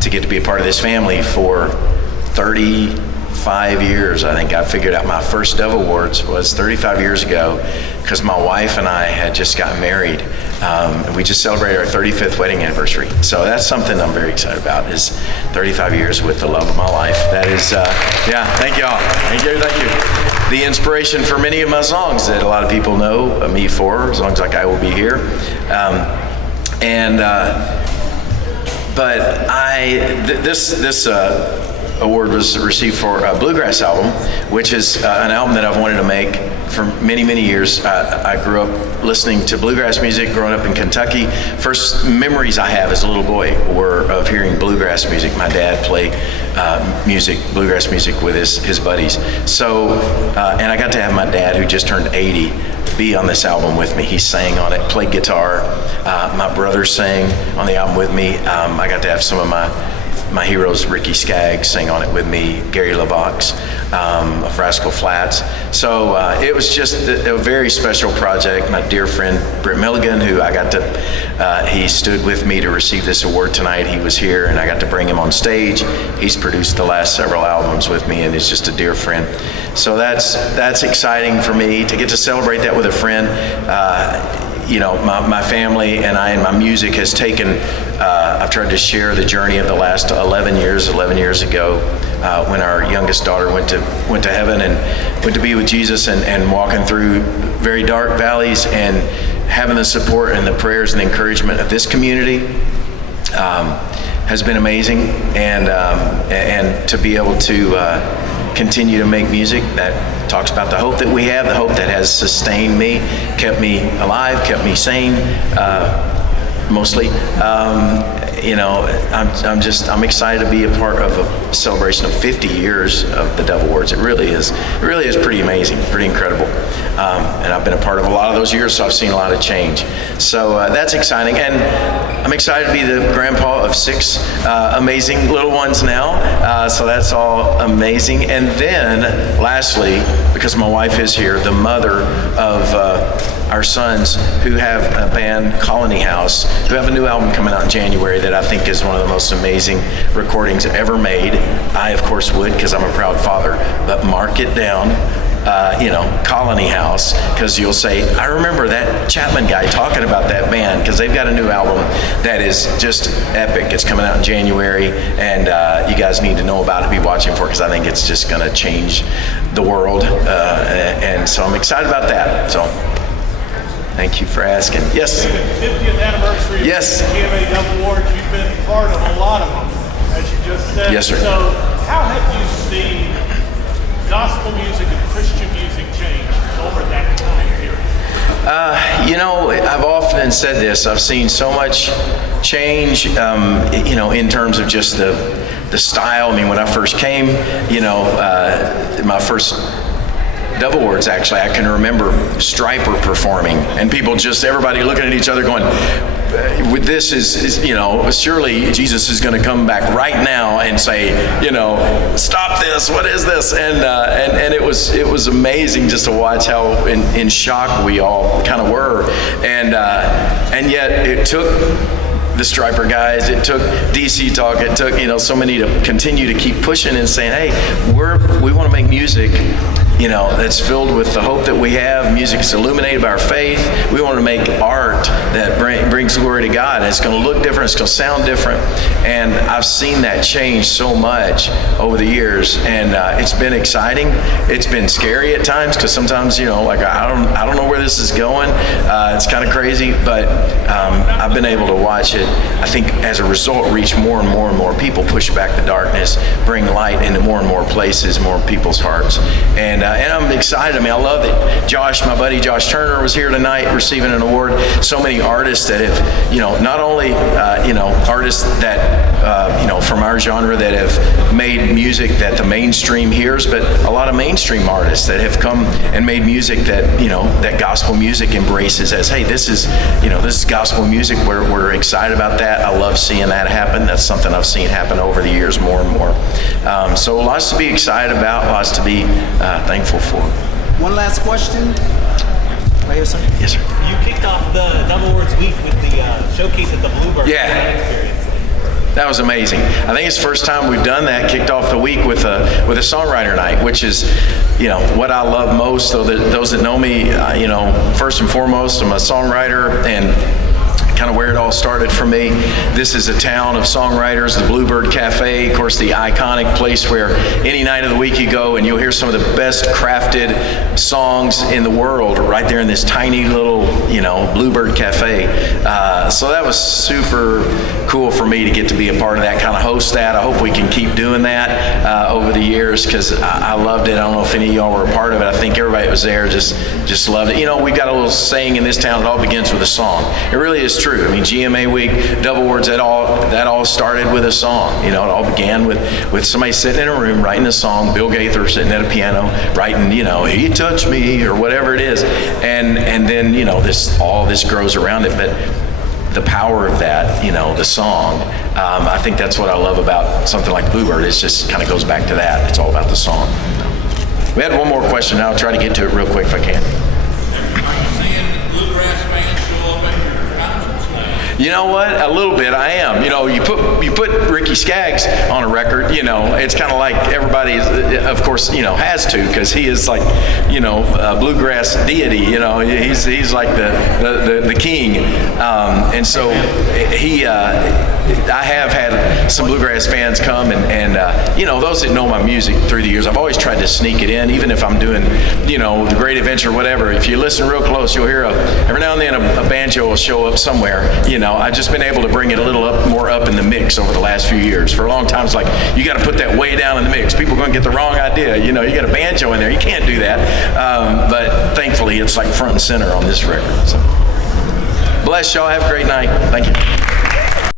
to get to be a part of this family for 35 years. I think I figured out my first Dove Awards was 35 years ago because my wife and I had just gotten married. We just celebrated our 35th wedding anniversary. So that's something I'm very excited about, is 35 years with the love of my life. That is, thank you all. Thank you. The inspiration for many of my songs that a lot of people know me for, songs like I Will Be Here. This award was received for a Bluegrass album, which is an album that I've wanted to make for many, many years. I grew up listening to bluegrass music, growing up in Kentucky. First memories I have as a little boy were of hearing bluegrass music. My dad played bluegrass music with his buddies. So, and I got to have my dad, who just turned 80, be on this album with me. He sang on it, played guitar. My brother sang on the album with me. I got to have some of my heroes, Ricky Skaggs, sang on it with me, Gary LaVox of Rascal Flatts. So it was just a very special project. My dear friend Britt Milligan, who I got to, he stood with me to receive this award tonight. He was here and I got to bring him on stage. He's produced the last several albums with me and is just a dear friend. So that's exciting for me to get to celebrate that with a friend. My family and I and my music has taken, I've tried to share the journey of the last 11 years. 11 years ago, when our youngest daughter went to heaven and went to be with Jesus, and walking through very dark valleys, and having the support and the prayers and the encouragement of this community has been amazing. And to be able to continue to make music that talks about the hope that we have, the hope that has sustained me, kept me alive, kept me sane, mostly. I'm excited to be a part of a celebration of 50 years of the Dove Awards. It really is pretty amazing, pretty incredible. And I've been a part of a lot of those years, so I've seen a lot of change. So that's exciting. And I'm excited to be the grandpa of 6 amazing little ones now. So that's all amazing. And then lastly, because my wife is here, the mother of our sons who have a band, Colony House, who have a new album coming out in January that I think is one of the most amazing recordings ever made. I, of course, would, because I'm a proud father, but mark it down. Colony House, because you'll say, I remember that Chapman guy talking about that band, because they've got a new album that is just epic. It's coming out in January, and you guys need to know about it, be watching for it, because I think it's just going to change the world, and so I'm excited about that. So thank you for asking. Yes? 50th anniversary yes. of the GMA Dove Awards. You've been part of a lot of them, as you just said. Yes, sir. So how have you seen gospel music and Christian music change over that time period? I've often said this. I've seen so much change, in terms of just the style. I mean, when I first came, my first Dove Awards, actually, I can remember Striper performing, and everybody looking at each other going, with this is surely Jesus is going to come back right now and say, stop this, what is this? And it was amazing just to watch how in shock we all kind of were. And yet it took the Striper guys, it took DC Talk, it took so many to continue to keep pushing and saying, hey, we want to make music that's filled with the hope that we have. Music is illuminated by our faith. We want to make art that brings glory to God. And it's going to look different. It's going to sound different. And I've seen that change so much over the years. And it's been exciting. It's been scary at times, because sometimes, I don't know where this is going. It's kind of crazy, but I've been able to watch it, I think, as a result, reach more and more and more people, push back the darkness, bring light into more and more places, more people's hearts. And I'm excited. I mean, I love that Josh, my buddy Josh Turner, was here tonight receiving an award. So many artists that have, not only, artists that, from our genre that have made music that the mainstream hears, but a lot of mainstream artists that have come and made music that, that gospel music embraces as, hey, this is gospel music. We're excited about that. I love seeing that happen. That's something I've seen happen over the years more and more. So lots to be excited about, lots to be thankful for. One last question. Right here, sir. Yes, sir. You kicked off the Dove Awards week with the showcase at the Bluegrass experience. That was amazing. I think it's the first time we've done that, kicked off the week with a songwriter night, which is, what I love most. So those that know me, first and foremost, I'm a songwriter, and kind of where it all started for me. This is a town of songwriters, the Bluebird Cafe, of course, the iconic place where any night of the week you go and you'll hear some of the best crafted songs in the world right there in this tiny little, Bluebird Cafe. So that was super cool for me to get to be a part of that, kind of host that. I hope we can keep doing that over the years, because I loved it. I don't know if any of y'all were a part of it. I think everybody that was there just loved it. We've got a little saying in this town, it all begins with a song. It really is true. I mean, GMA Week, Dove Awards, that all started with a song. It all began with somebody sitting in a room writing a song, Bill Gaither sitting at a piano writing, He Touched Me, or whatever it is. And then, all this grows around it. But the power of that, the song, I think that's what I love about something like Bluebird. It just kind of goes back to that. It's all about the song. We had one more question. I'll try to get to it real quick if I can. Are you seeing Bluegrass fans show up at your concerts now? You know what? A little bit, I am. You put Ricky Skaggs on a record. It's kind of like everybody, of course, has to, because he is like, a bluegrass deity. He's like the king, and so I have had some bluegrass fans come, and those that know my music through the years, I've always tried to sneak it in, even if I'm doing, the Great Adventure, whatever. If you listen real close, you'll hear every now and then a banjo will show up somewhere. I've just been able to bring it a little more up in the mix over the last few years. For a long time, it's like, you got to put that way down in the mix. People are going to get the wrong idea. You got a banjo in there. You can't do that. But thankfully, it's like front and center on this record. So, bless y'all. Have a great night. Thank you.